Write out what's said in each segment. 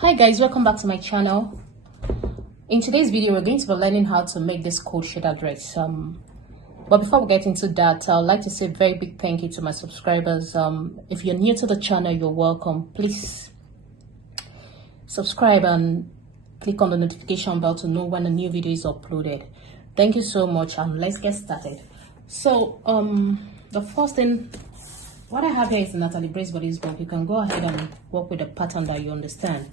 Hi guys, welcome back to my channel. In today's video we're going to be learning how to make this cold shoulder dress. But before we get into that, I'd like to say a very big thank you to my subscribers. If you're new to the channel, you're welcome. Please subscribe and click on the notification bell to know when a new video is uploaded. Thank you so much, and let's get started. So the first thing, what I have here is the Natalie Brace Bodice book. You can go ahead and work with a pattern that you understand.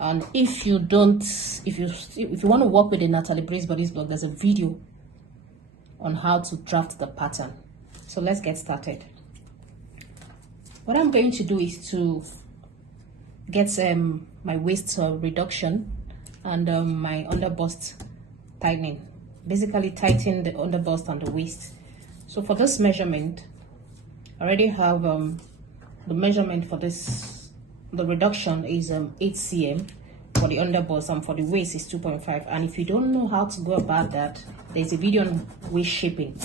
And if you want to work with the Natalie Brace Bodice blog, there's a video on how to draft the pattern. So let's get started. What I'm going to do is to get my waist reduction and my underbust tightening. Basically tighten the underbust and the waist. So for this measurement, I already have the measurement for this. The reduction is 8 cm for the underbust, and for the waist is 2.5. And if you don't know how to go about that, there's a video on waist shaping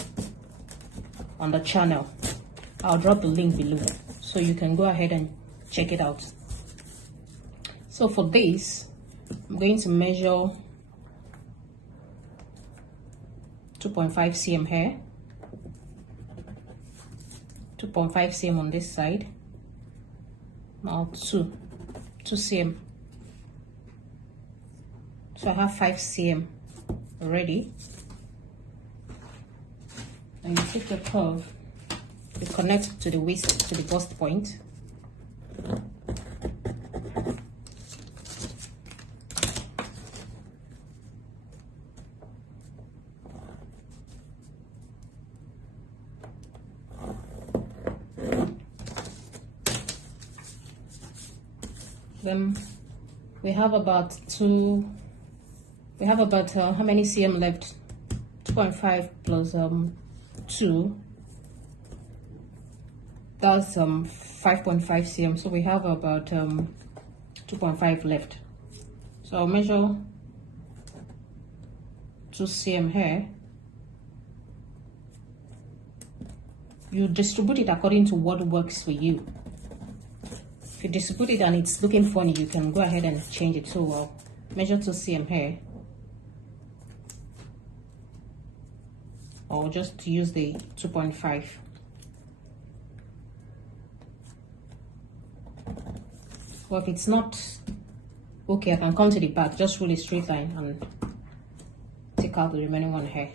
on the channel. I'll drop the link below so you can go ahead and check it out. So for this, I'm going to measure 2.5 cm here, 2.5 cm on this side, now 2 cm. So I have 5 cm already. And you take your curve, you connect to the waist, to the bust point. Then we have about how many cm left? 2.5 plus 2, that's 5.5 cm. So we have about 2.5 left. So I'll measure 2 cm here. You distribute it according to what works for you. If you distribute it and it's looking funny, you can go ahead and change it. So I'll measure 2 cm here. Or just use the 2.5. Well, if it's not okay, I can come to the back, just rule a straight line and take out the remaining one here.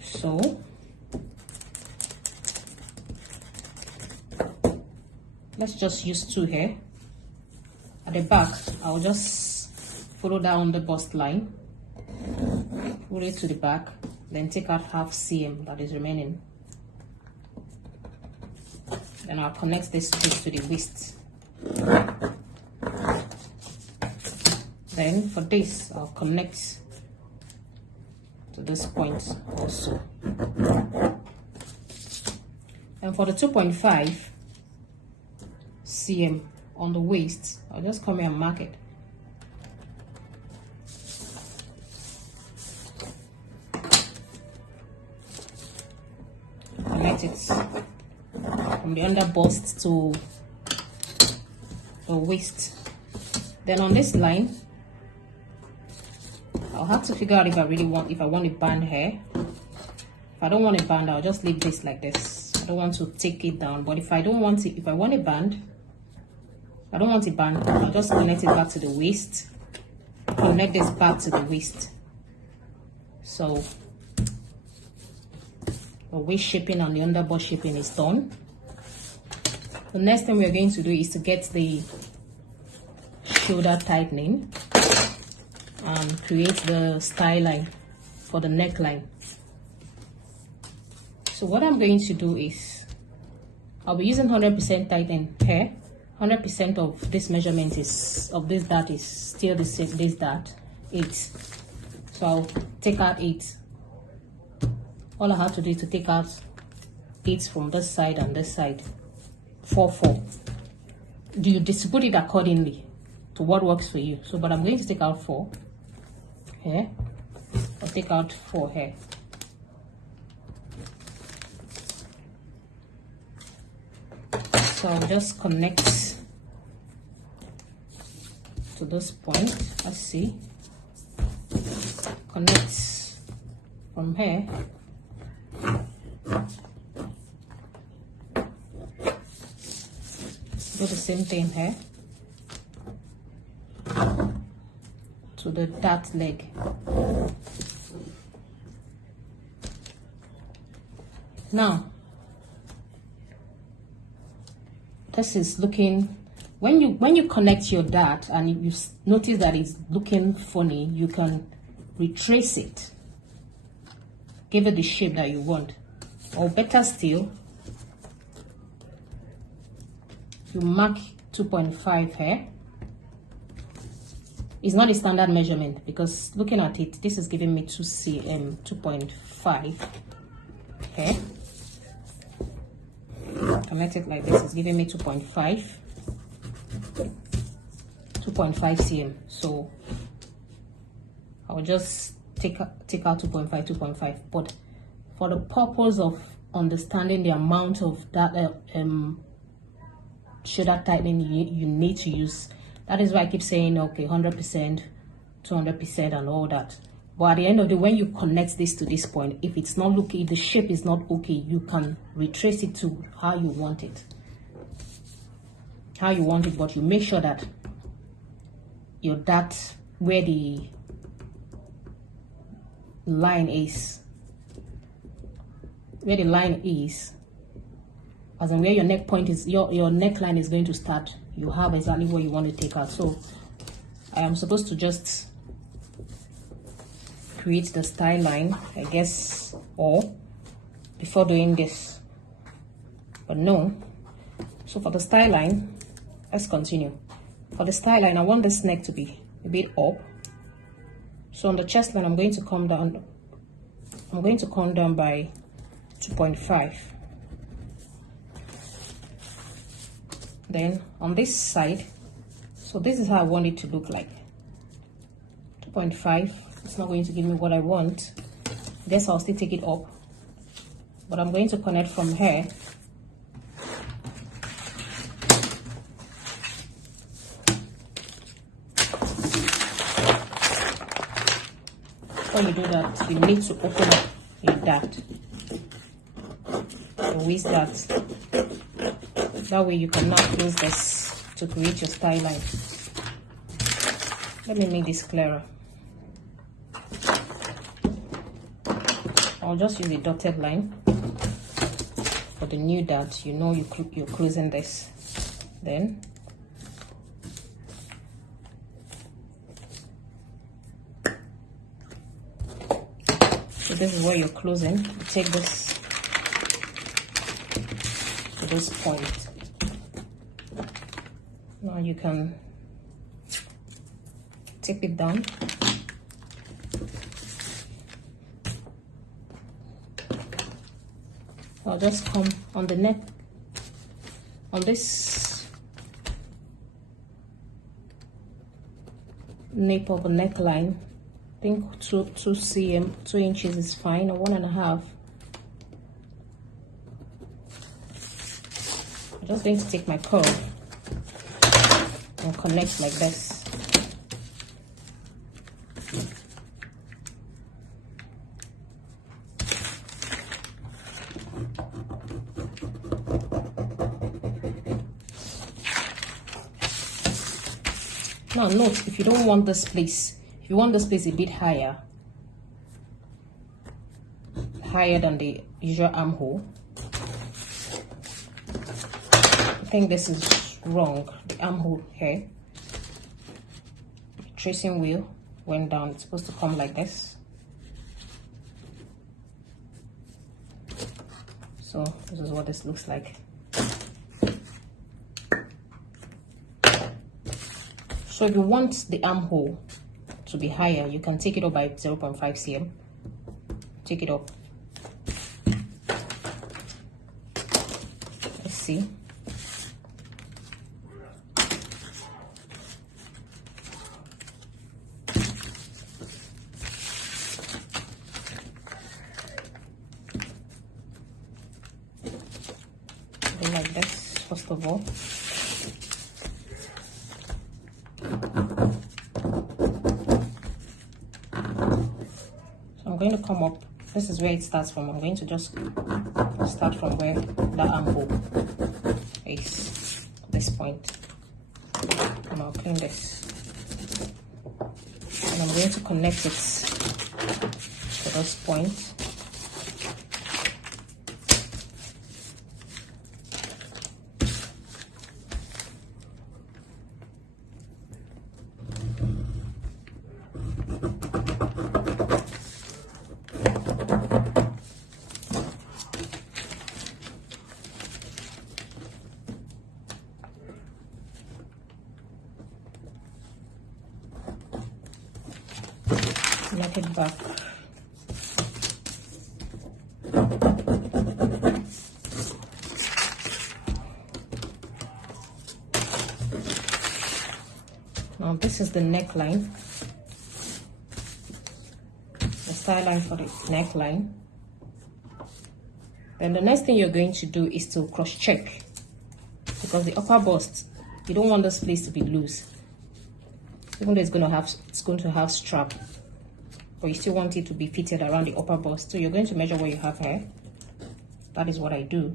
So let's just use 2 here. At the back, I'll just follow down the bust line, pull it to the back, then take out half cm that is remaining. Then I'll connect this piece to the waist. Then for this, I'll connect to this point also. And for the 2.5 cm on the waist, I'll just come here and mark it. Connect it from the underbust to the waist. Then on this line, I'll have to figure out if I want a band here. If I don't want a band, I'll just leave this like this. I don't want to take it down. But if I don't want it, if I want a band, I'll just connect it back to the waist. Connect this back to the waist. So the waist shaping and the underbust shaping is done. The next thing we're going to do is to get the shoulder tightening and create the style line for the neckline. So what I'm going to do is I'll be using 100% tighten here. 100% of this measurement is of this dart is still the same. This dart 8. So I'll take out 8. All I have to do is to take out 8 from this side and this side. 4. Do you distribute it accordingly to what works for you? So, but I'm going to take out 4 here. I'll take out 4 here. So I'll just connect to this point. Let's see. Connect from here. Do the same thing here to the dart leg. Now, this is looking, when you connect your dart and you notice that it's looking funny, you can retrace it, give it the shape that you want, or better still, you mark 2.5 here. It's not a standard measurement because looking at it, this is giving me 2 cm, 2.5 here. Connect it like this, it's giving me 2.5 cm. So I'll just take out 2.5. But for the purpose of understanding the amount of that shoulder tightening you need to use, that is why I keep saying okay, 100%, 200% and all that. But at the end of the day, when you connect this to this point, if it's not looking, if the shape is not okay, you can retrace it to how you want it. But you make sure that your dart, where the line is, as in where your neck point is, your neckline is going to start, you have exactly what you want to take out. So I am supposed to just create the style line, I guess, or before doing this, but no. So for the style line, let's continue. For the style line, I want this neck to be a bit up. So on the chest line, I'm going to come down by 2.5. Then on this side, so this is how I want it to look like. 2.5. It's not going to give me what I want. Guess I'll still take it up, but I'm going to connect from here. Before you do that, you need to open up your dart, your waist dart. That way you can now close this to create your style line. Let me make this clearer. I'll just use a dotted line for the new dart. You know you're closing this. Then so this is where you're closing. You take this to this point. Now you can tip it down. I'll just come on the neck, on this nape of a neckline. I think 2 cm, 2 inches is fine, or 1.5. I'm just going to take my curve and connect like this. Now note, if you don't want this place, if you want this place a bit higher than the usual armhole, I think this is wrong. The armhole here, tracing wheel went down. It's supposed to come like this. So this is what this looks like. So if you want the armhole to be higher, you can take it up by 0.5 cm. Take it up. Let's see. Do like this, first of all. going to come up. This is where it starts from. I'm going to just start from where the angle is, this point. And I'll clean this. And I'm going to connect it to this point. Knock it back. Now this is the neckline, the style line for the neckline. Then the next thing you're going to do is to cross check, because the upper bust, you don't want this place to be loose. Even though it's going to have strap, but you still want it to be fitted around the upper bust. So you're going to measure what you have here. That is what I do.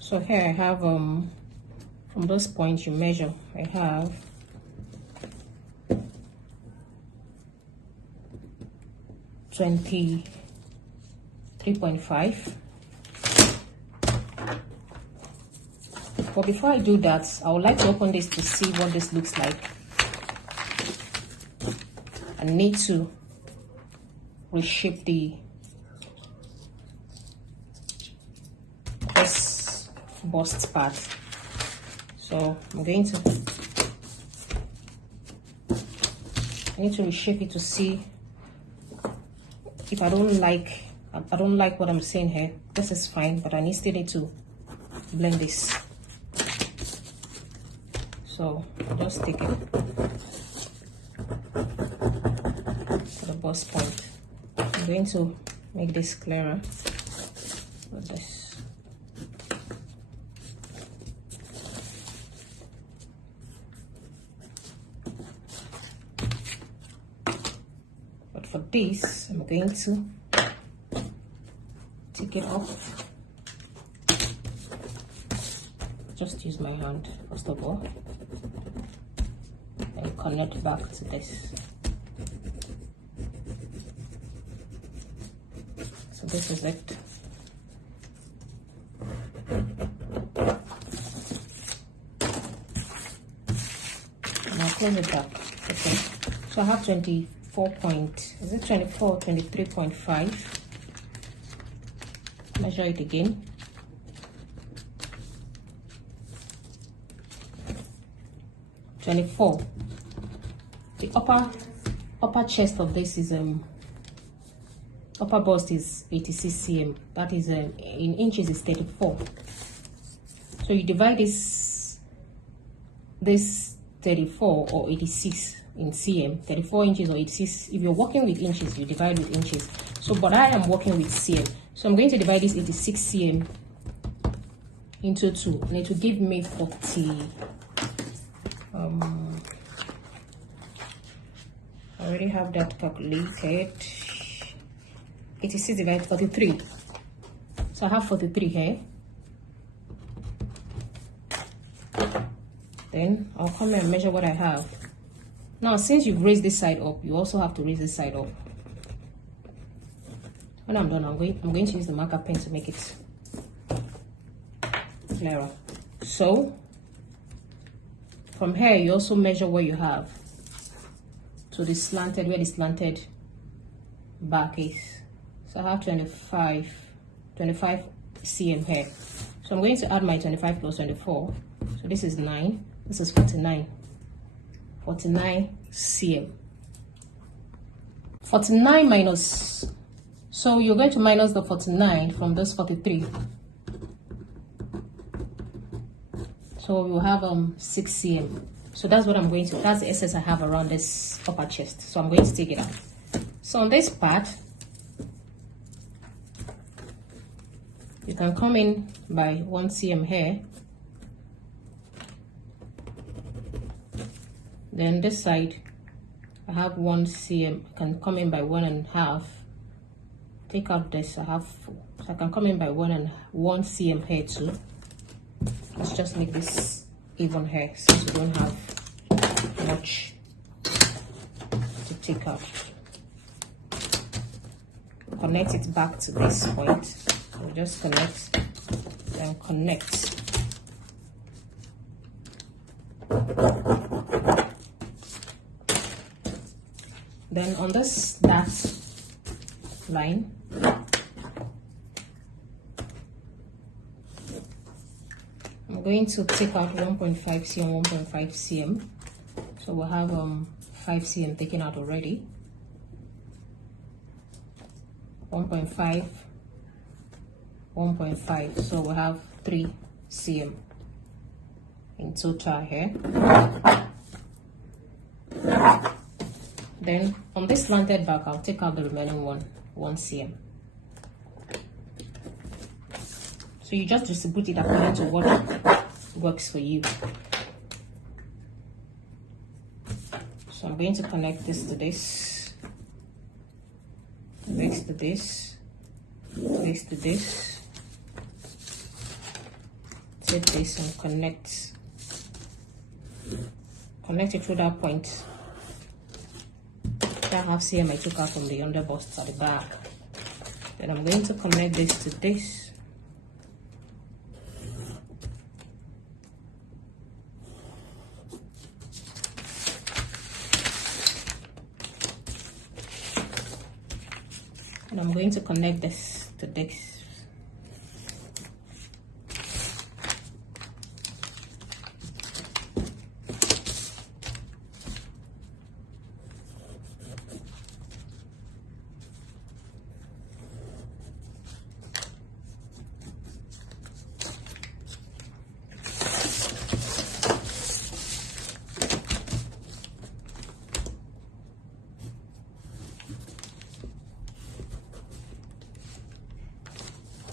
So here I have from those points you measure, I have 23.5. But before I do that, I would like to open this to see what this looks like. I need to reshape this bust part. So I need to reshape it to see if I don't like what I'm saying here. This is fine, but I still need to blend this. So I'll just take it to the bust point. I'm going to make this clearer with this. But for this, I'm going to take it off. Just use my hand first of all. And connect back to this. So this is it. And I'll close it back. Okay. So I have 23.5. Measure it again. The upper chest of this is upper bust is 86 cm. That is in inches is 34. So you divide this 34 or 86 in cm. 34 inches or 86. If you're working with inches, you divide with inches. So but I am working with cm. So I'm going to divide this 86 cm into 2, and it will give me 40. I already have that calculated. 86 divided 43. So I have 43 here. Then I'll come and measure what I have. Now, since you've raised this side up, you also have to raise this side up. When I'm done, I'm going to use the marker pen to make it clearer. So from here, you also measure what you have to the slanted, where the slanted back is. So I have 25 cm here. So I'm going to add my 25 plus 24. So this is 9. This is 49 cm. 49 minus. So you're going to minus the 49 from this 43. So we'll have 6 cm. So that's what I'm going to, that's the excess I have around this upper chest. So I'm going to take it out. So on this part, you can come in by 1 cm here. Then this side, I have 1 cm. I can come in by 1.5. Take out this. So I can come in by 1 cm here too. Let's just make this even here since we don't have much to take out. Connect it back to this point. We'll just connect and connect. Then on this dark line, I'm going to take out 1.5 cm, 1.5 cm. So we'll have 5 cm taken out already. 1.5, 1.5. So we'll have 3 cm in total here. Then on this slanted back, I'll take out the remaining 1 cm. So you just distribute it according to what works for you. So I'm going to connect this to this, this to this, this to this, take this and connect it through that point. That half cm I took out from the underbust at the back. Then I'm going to connect this to this. And I'm going to connect this to this.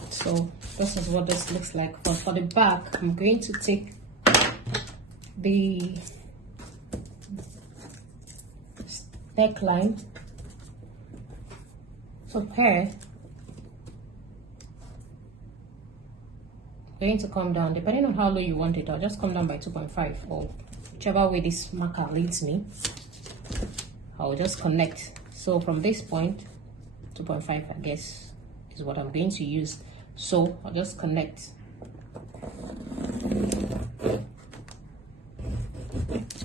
So this is what this looks like. But for the back, I'm going to take the neckline. So here, I'm going to come down, depending on how low you want it. I'll just come down by 2.5 or whichever way this marker leads me. I'll just connect. So from this point, 2.5 I guess is what I'm going to use. So I'll just connect.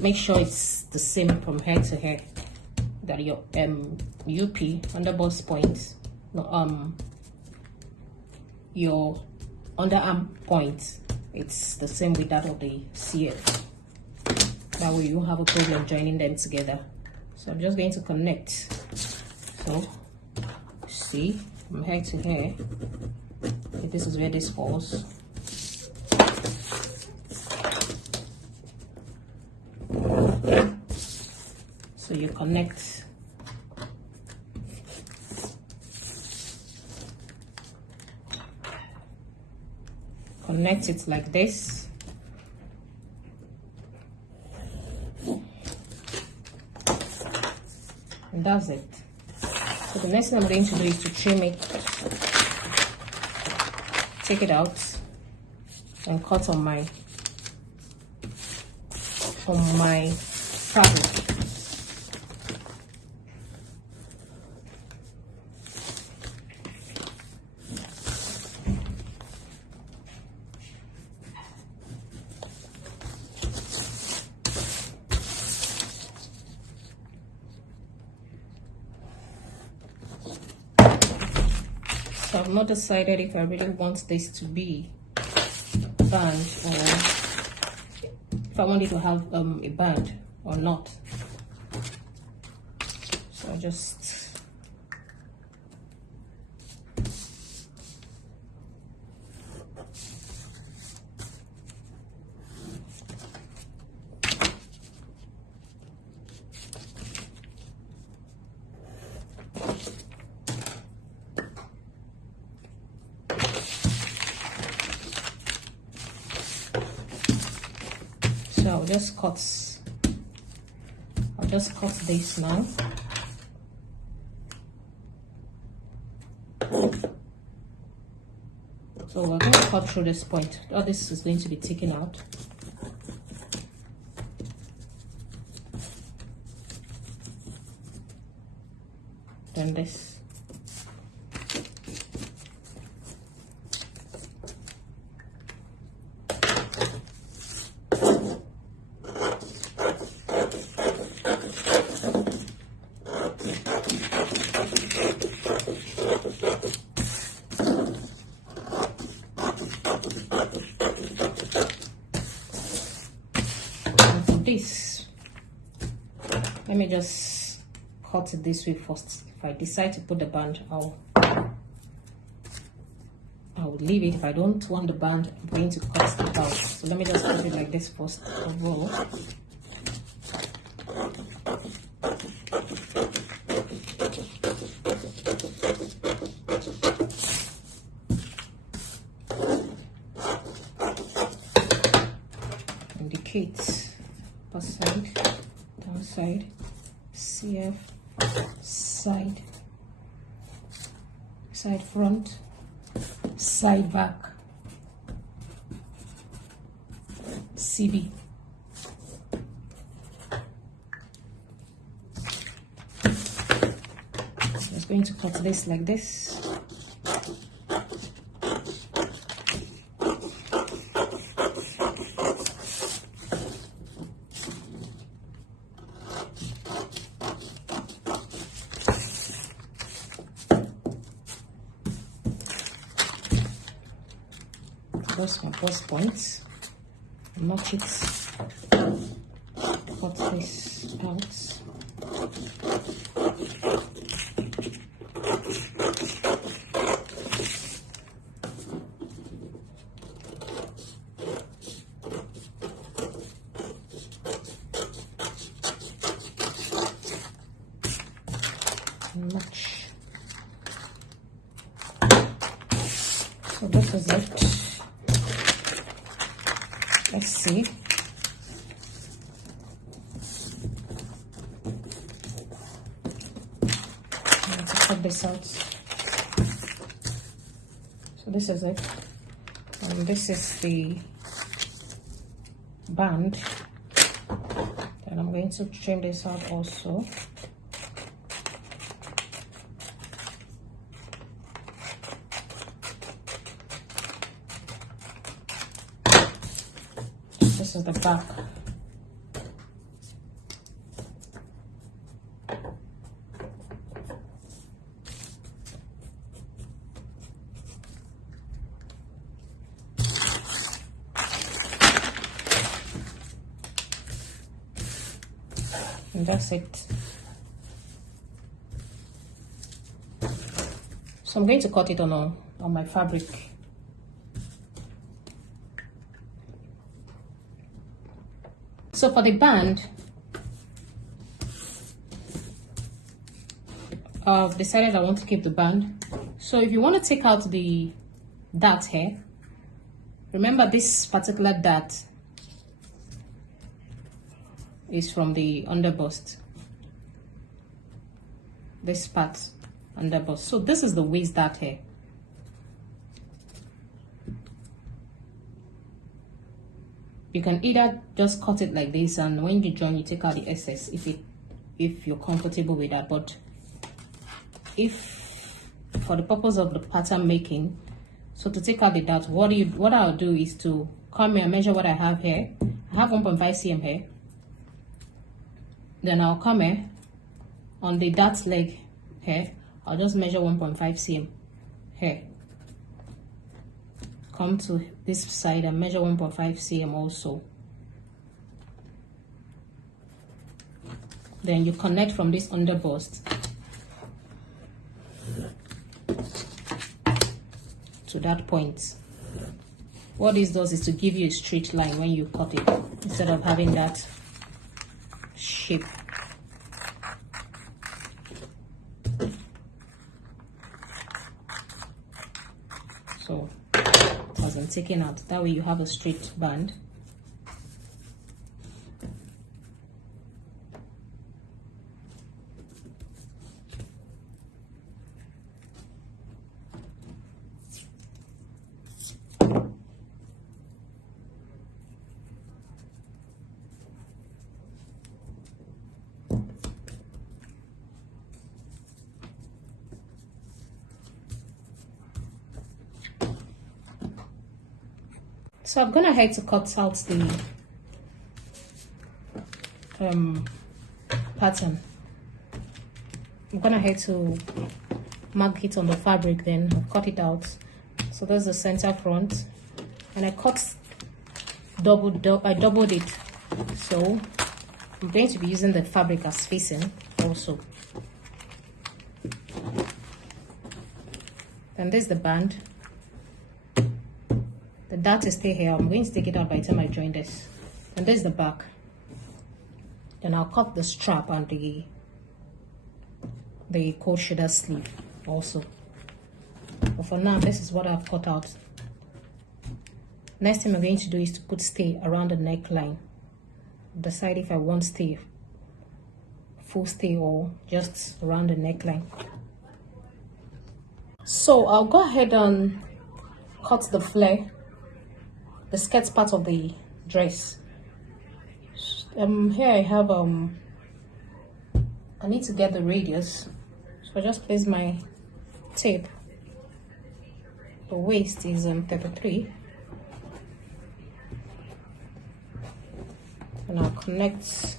Make sure it's the same from head to head. That your UP underbust point, your underarm point, it's the same with that of the CF. That way you won't have a problem joining them together. So I'm just going to connect. So see, from head to head. This is where this falls. So you connect. Connect it like this. And that's it. So the next thing I'm going to do is to trim it. Take it out and cut on my fabric. So I've not decided if I really want this to be band or if I want it to have a band or not. So I just I'll just cut just cut this now. So we're going to cut through this point. All this is going to be taken out. Then this. This, let me just cut it this way first. If I decide to put the band, I'll leave it. If I don't want the band, I'm going to cut it out. So let me just put it like this first of all. Indicate bust side, down side, CF, side, side front, side back, CB. I'm just going to cut this like this. That's my bust points. Notch it. Cut this out. Notch. So this is it. Let's see. I have to cut this out. So this is it. And this is the band. Then I'm going to trim this out also. This is the back. And that's it. So I'm going to cut it on my fabric. So for the band, I've decided I want to keep the band. So if you want to take out the dart here, remember this particular dart is from the underbust. This part, underbust. So this is the waist dart here. You can either just cut it like this, and when you join, you take out the excess if you're comfortable with that. But if for the purpose of the pattern making, so to take out the dart, what I'll do is to come here and measure what I have here. I have 1.5 cm here. Then I'll come here on the dart leg here. I'll just measure 1.5 cm here. Come to this side and measure 1.5 cm also. Then you connect from this underbust to that point. What this does is to give you a straight line when you cut it, instead of having that shape. So it hasn't taken out. That way you have a straight band. So I'm gonna ahead to cut out the pattern. I'm gonna ahead to mark it on the fabric, then I'll cut it out. So that's the center front, and I doubled it. So I'm going to be using the fabric as facing also. And there's the band. The dart is still here. I'm going to take it out by the time I join this. And there's the back. Then I'll cut the strap and the coat shoulder sleeve also. But for now, this is what I've cut out. Next thing I'm going to do is to put stay around the neckline. Decide if I want stay, full stay, or just around the neckline. So I'll go ahead and cut the flare, the skirt part of the dress. Here I have I need to get the radius, so I just place my tape. The waist is 33, and I'll connect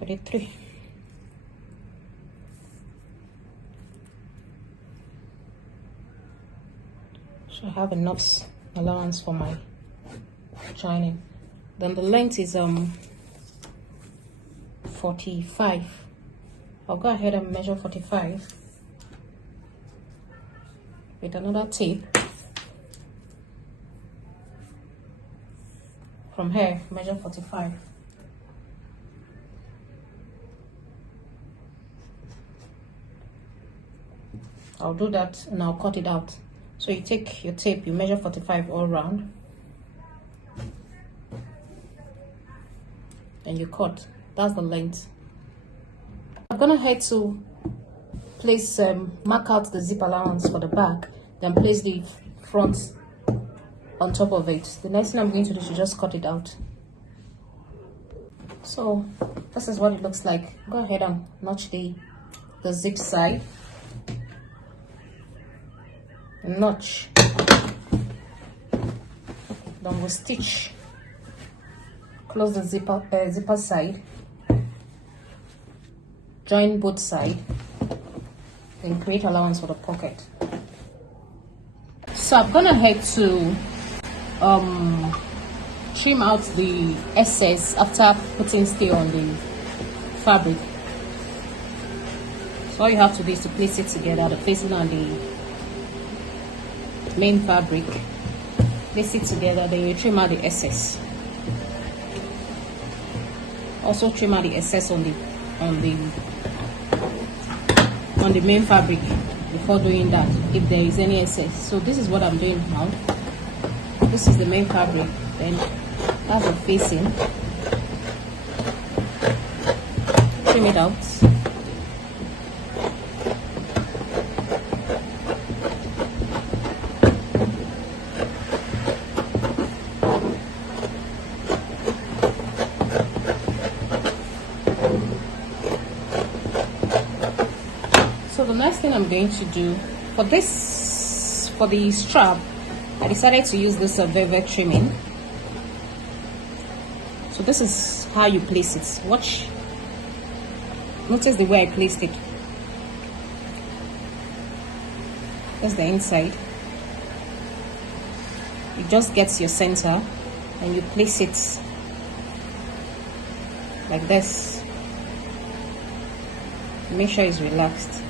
.33. So I have enough allowance for my joining. Then the length is 45. I'll go ahead and measure 45 with another tape. From here, measure 45. I'll do that and I'll cut it out. So you take your tape, you measure 45 all round, and you cut. That's the length. I'm gonna head to place mark out the zip allowance for the back, then place the front on top of it. The next thing I'm going to do is just cut it out. So this is what it looks like. Go ahead and notch the zip side. Notch, then we'll stitch, close the zipper side, join both sides, then create allowance for the pocket. So I'm gonna head to trim out the excess after putting stay on the fabric. So all you have to do is to place it together, the facing and the main fabric, place it together, then you trim out the excess. Also trim out the excess on the main fabric before doing that, if there is any excess. So this is what I'm doing now. This is the main fabric, then that's the facing. Trim it out. So the next thing I'm going to do for the strap, I decided to use this velvet trimming. So this is how you place it. Notice the way I placed it. That's the inside. It just gets your center and you place it like this. Make sure it's relaxed.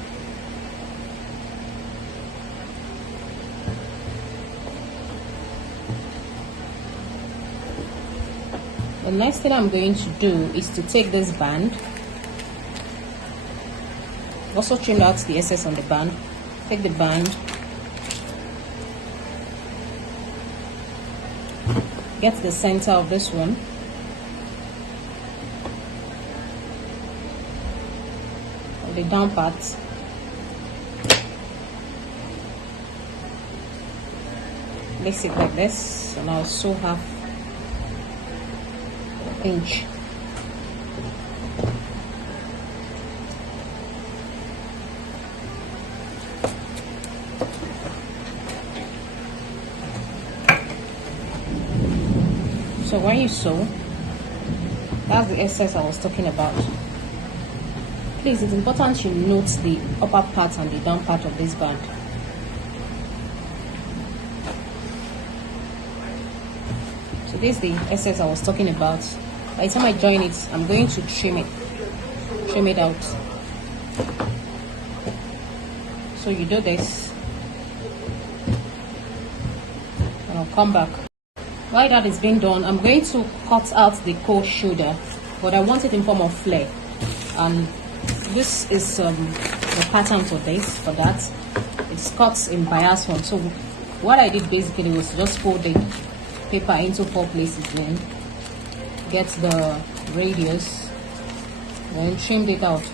The next thing I'm going to do is to take this band, also trim out the excess on the band, take the band, get the center of this one, on the down part, place it like this, and I'll sew half inch. So when you sew, that's the excess I was talking about. Please, it's important you note the upper part and the down part of this band. So this is the excess I was talking about. By the time I join it, I'm going to trim it out. So you do this, and I'll come back. While that is being done, I'm going to cut out the cold shoulder, but I want it in form of flare, and this is the pattern for that. It's cut in bias form. So what I did basically was just fold the paper into 4 places, then get the radius, then trimmed it out.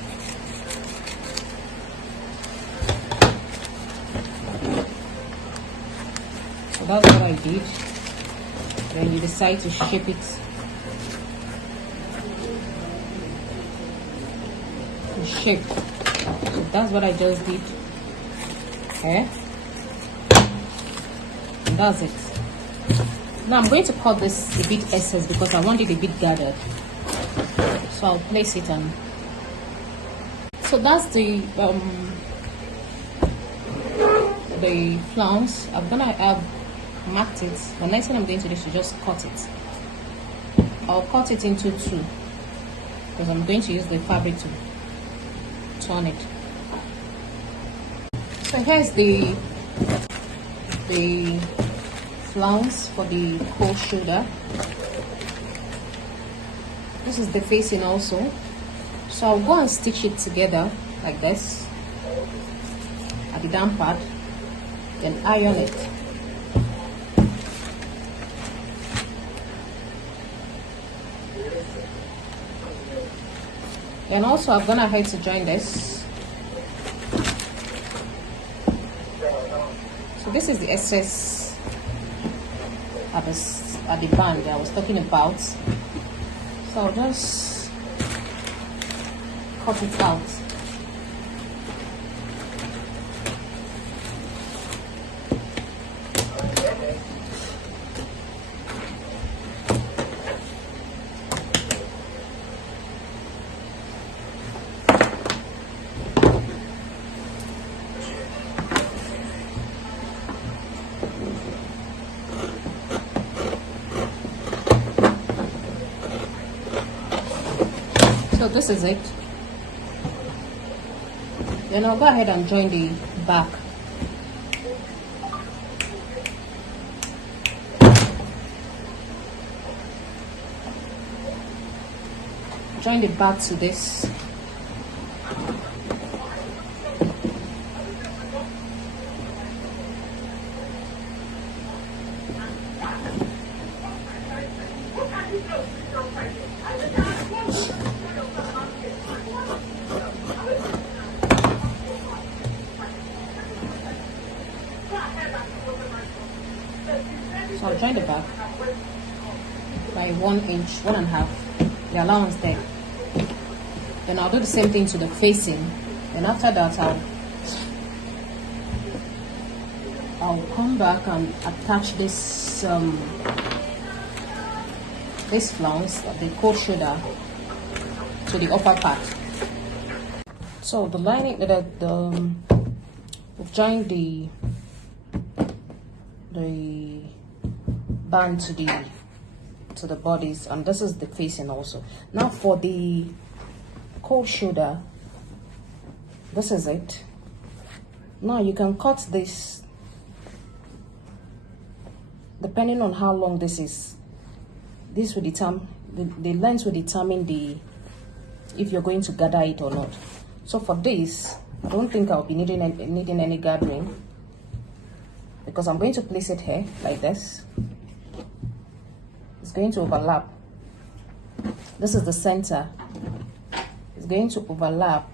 So that's what I did. Then you decide to shape it. Shape. So that's what I just did. Okay. And that's it. Now I'm going to cut this a bit excess because I want it a bit gathered. So I'll place it on. So that's the flounce. I'm gonna have marked it. The next thing I'm going to do is to just cut it. I'll cut it into 2 because I'm going to use the fabric to turn it. So here's the flounce for the cold shoulder. This is the facing also. So I'll go and stitch it together like this at the down part, then iron it. And also I've gone ahead to join this. So this is the excess at the band that I was talking about. So I'll just cut it out. So this is it. Then I'll go ahead and join the back. Join the back to this. So I'll join the back by 1 inch, 1.5, the allowance there. Then I'll do the same thing to the facing. Then after that, I'll come back and attach this this flounce, the cold shoulder, to the upper part. So the lining, we've joined the band to the bodies, and this is the facing also. Now for the cold shoulder, this is it. Now you can cut this depending on how long this is. This will determine the length will determine if you're going to gather it or not. So for this, I don't think I'll be needing any gathering, because I'm going to place it here like this. It's going to overlap. This is the center. It's going to overlap.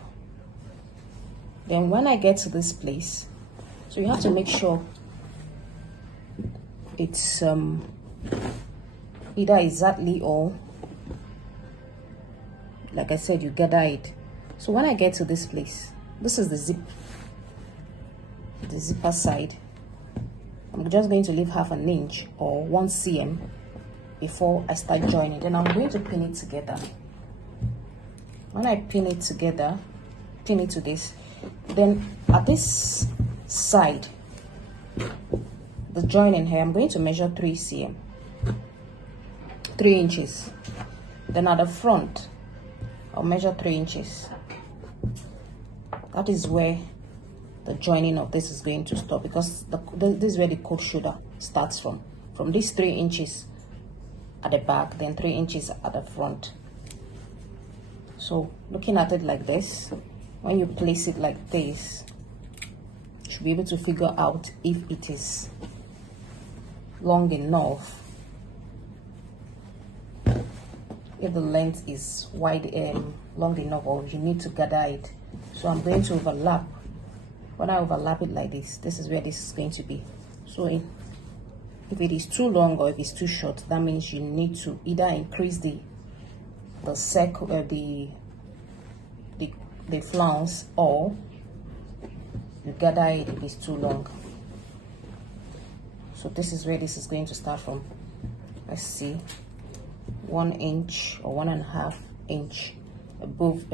Then when I get to this place, so you have to make sure it's either exactly, or like I said, you gather it. So when I get to this place, this is the zipper side. I'm just going to leave 1/2 inch or 1 cm before I start joining. Then I'm going to pin it together. When I pin it together, pin it to this, then at this side, the joining here, I'm going to measure 3 cm, 3 inches. Then at the front, I'll measure 3 inches. That is where the joining of this is going to stop, because this is where the coat shoulder starts from these 3 inches at the back, then 3 inches at the front. So looking at it like this, when you place it like this, you should be able to figure out if it is long enough, if the length is long enough, or you need to gather it. So I'm going to overlap. When I overlap it like this, this is where this is going to be. So if it is too long or if it's too short, that means you need to either increase the circle, the flounce, or you gather it if it's too long. So this is where this is going to start from. Let's see, 1 inch or 1.5 inch above,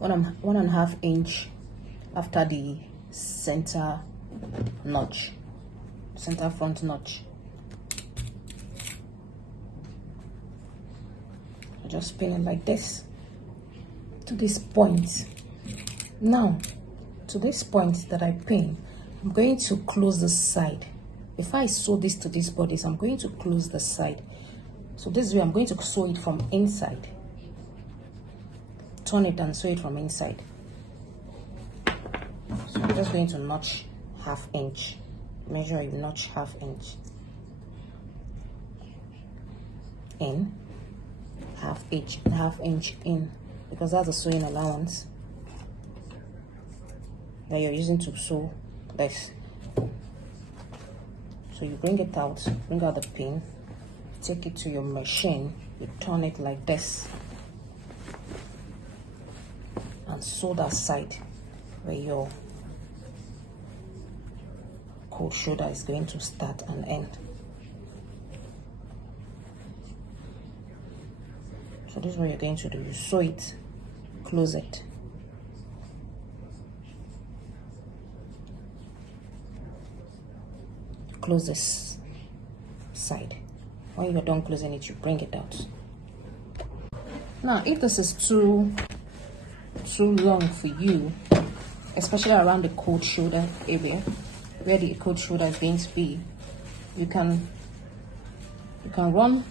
1.5 inch after the center notch, center front notch. I just pin it like this to this point. Now to this point that I pin, I'm going to close the side. If I sew this to these bodies, I'm going to close the side. So this way I'm going to sew it from inside, turn it and sew it from inside. So I'm just going to notch 1/2 inch, measure a notch 1/2 inch in, 1/2 inch in, because that's the sewing allowance that you're using to sew this. So you bring it out, bring out the pin, take it to your machine, you turn it like this, and sew that side where your coat shoulder is going to start and end. So this is what you're going to do. You sew it, close it. Close this side. When you're done closing it, you bring it out. Now, if this is too long for you, especially around the coat shoulder area, where the coat shoulder is going to be, you can run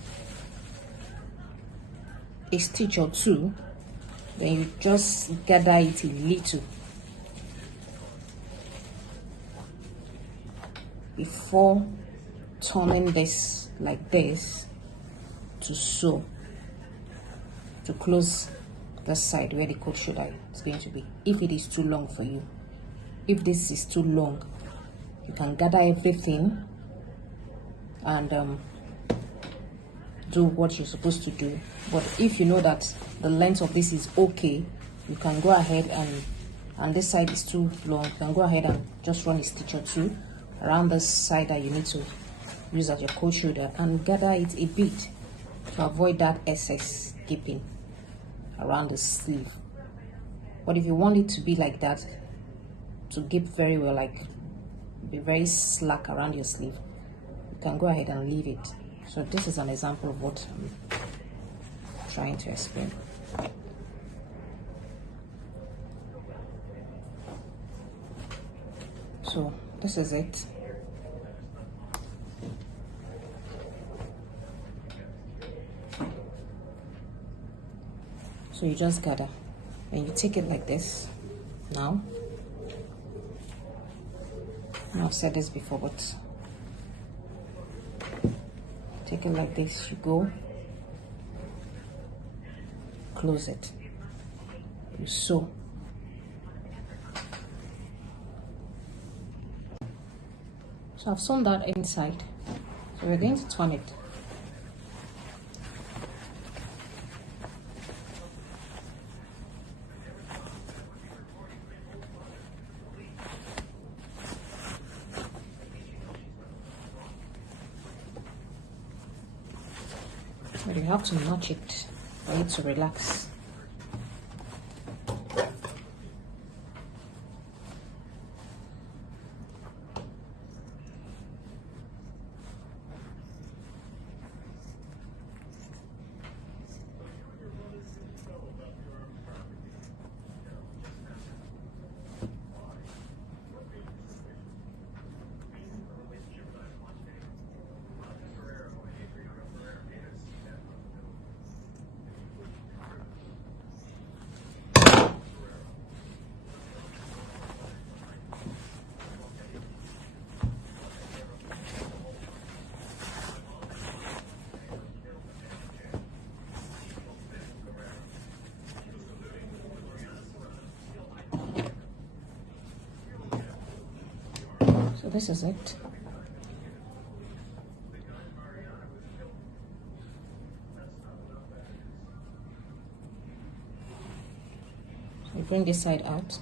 a stitch or two, then you just gather it a little before turning this like this to sew, to close the side where the coat shoulder is going to be. If it is too long for you, if this is too long, you can gather everything and do what you're supposed to do. But if you know that the length of this is okay, you can go ahead and this side is too long, you can go ahead and just run a stitch or two around the side that you need to use as your coat shoulder and gather it a bit to avoid that excess gaping around the sleeve. But if you want it to be like that, to gape very well, like be very slack around your sleeve, you can go ahead and leave it. So this is an example of what I'm trying to explain. So this is it. So you just gather and you take it like this. Now I've said this before, but take it like this, you go, close it, you sew. So I've sewn that inside, so we're going to turn it. But you have to notch it for it to relax. So this is it. So bring this side out.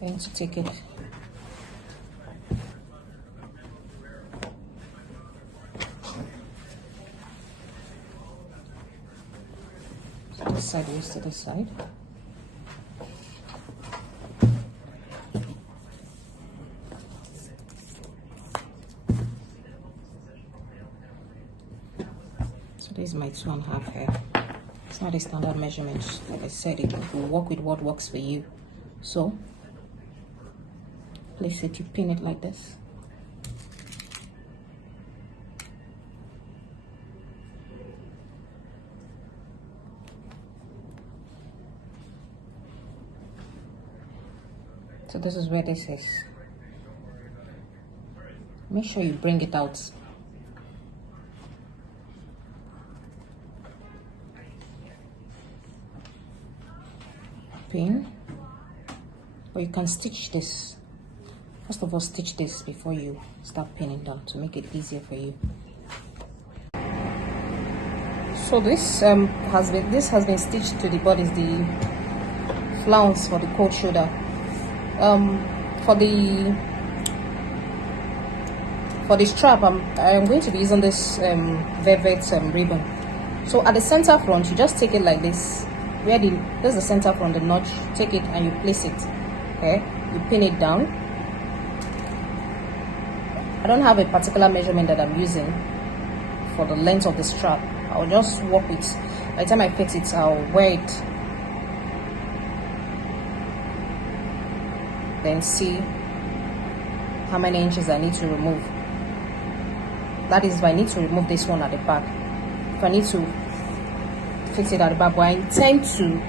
Going to take it. So this side goes to this side. So this is my 2.5 hair. It's not a standard measurement. Like I said, it will work with what works for you. So place it, you pin it like this. So this is where this is. Make sure you bring it out. Pin. Or you can stitch this. First of all, stitch this before you start pinning down to make it easier for you. So this has been stitched to the bodies, the flounce for the coat shoulder. For the strap, I'm going to be using this velvet ribbon. So at the center front, you just take it like this. This is the center front, the notch. Take it and you place it. Okay, you pin it down. I don't have a particular measurement that I'm using for the length of the strap. I'll just work with. By the time I fix it, I'll wear it. Then see how many inches I need to remove. That is if I need to remove this one at the back. If I need to fix it at the back, but I intend to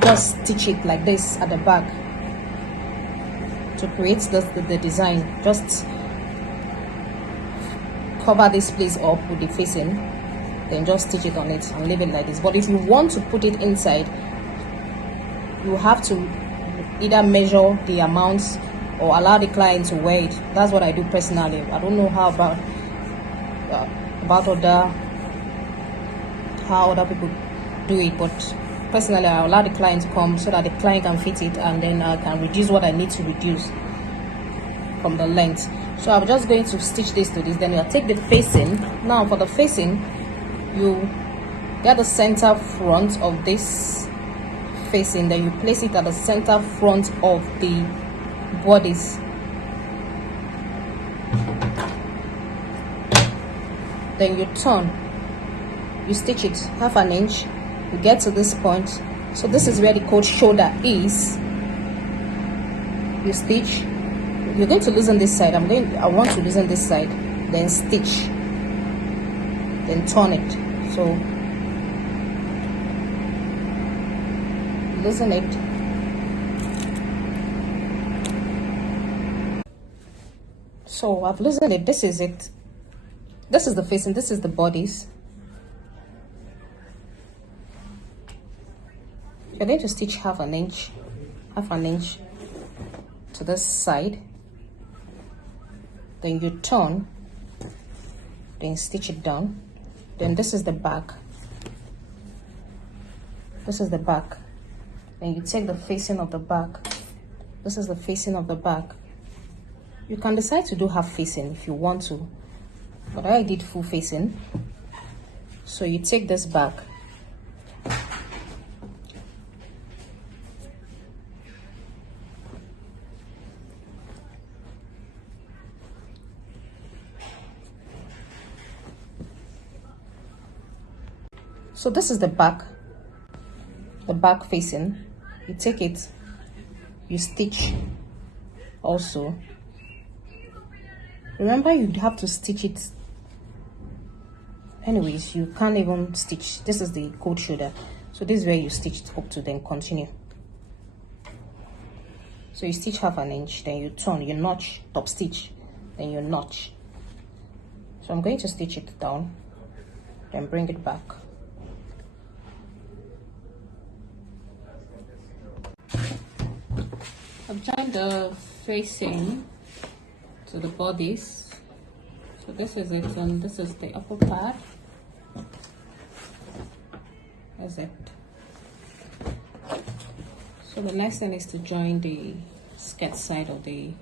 just stitch it like this at the back to create the design. Just cover this place up with the facing, then just stitch it on it and leave it like this. But if you want to put it inside, you have to either measure the amounts or allow the client to wear it. That's what I do personally. I don't know how about how other people do it, but personally I allow the client to come so that the client can fit it, and then I can reduce what I need to reduce from the length. So I'm just going to stitch this to this. Then I'll take the facing. Now for the facing, you get the center front of this facing, then you place it at the center front of the bodies. Then you turn, you stitch it 1/2 inch, you get to this point. So this is where the coat shoulder is. You stitch. You're going to loosen this side. I want to loosen this side, then stitch, then turn it. So loosen it. So I've loosened it. This is it. This is the facing, this is the bodies. You're going to stitch 1/2 inch to this side. Then you turn, then stitch it down. Then this is the back. This is the back. Then you take the facing of the back. This is the facing of the back. You can decide to do half facing if you want to, but I did full facing. So you take this back, so this is the back facing. You take it, you stitch also. Remember, you have to stitch it anyways. You can't even stitch. This is the coat shoulder, so this is where you stitched up to, then continue. So you stitch half an inch, then you turn, you notch, top stitch, then you notch. So I'm going to stitch it down, then bring it back. I've joined the facing to the bodies. So this is it, and this is the upper part. That's it. So the next thing is to join the skirt side of the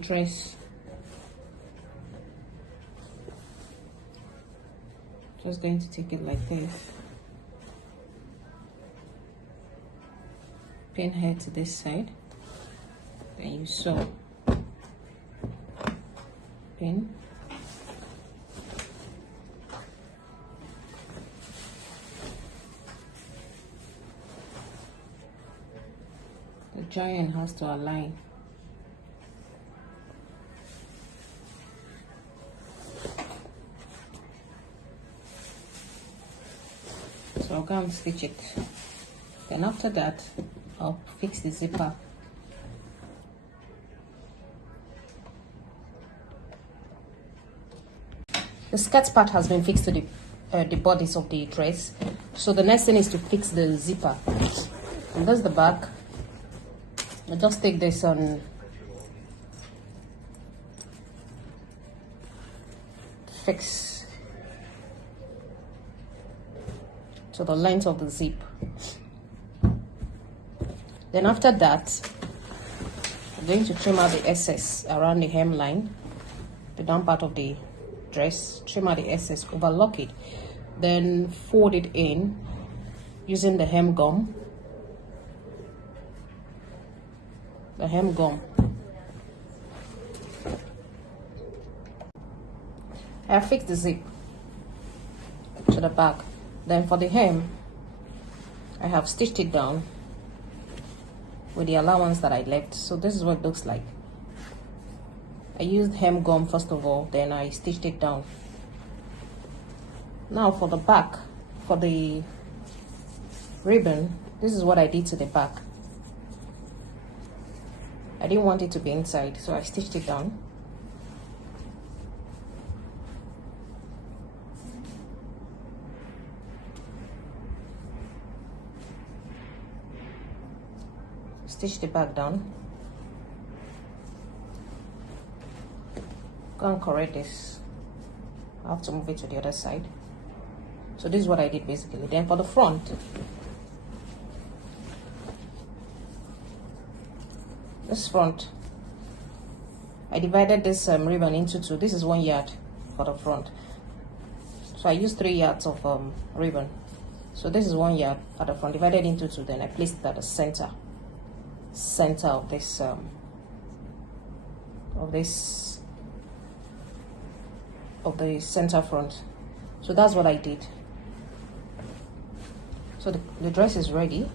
dress. Just going to take it like this. Pin her to this side. Then you sew. Pin. The join has to align. So I'll go and stitch it. Then after that, I'll fix the zipper. The skirt part has been fixed to the bodies of the dress. So the next thing is to fix the zipper. And that's the back. I just take this and fix to the length of the zip. Then after that, I'm going to trim out the excess around the hemline, the down part of the dress. Trim out the excess, overlock it, then fold it in using the hem gum. The hem gum. I fix the zip to the back. Then for the hem, I have stitched it down with the allowance that I left. So this is what it looks like. I used hem gum first of all, then I stitched it down. Now for the back, for the ribbon, this is what I did to the back. I didn't want it to be inside, so I stitched it down. Stitch the back down. Go and correct this. I have to move it to the other side. So this is what I did basically. Then for the front, this front, I divided this ribbon into two. This is 1 yard for the front. So I used 3 yards of ribbon. So this is 1 yard at the front, divided into two. Then I placed it at the center of this of the center front. So that's what I did. So the dress is ready.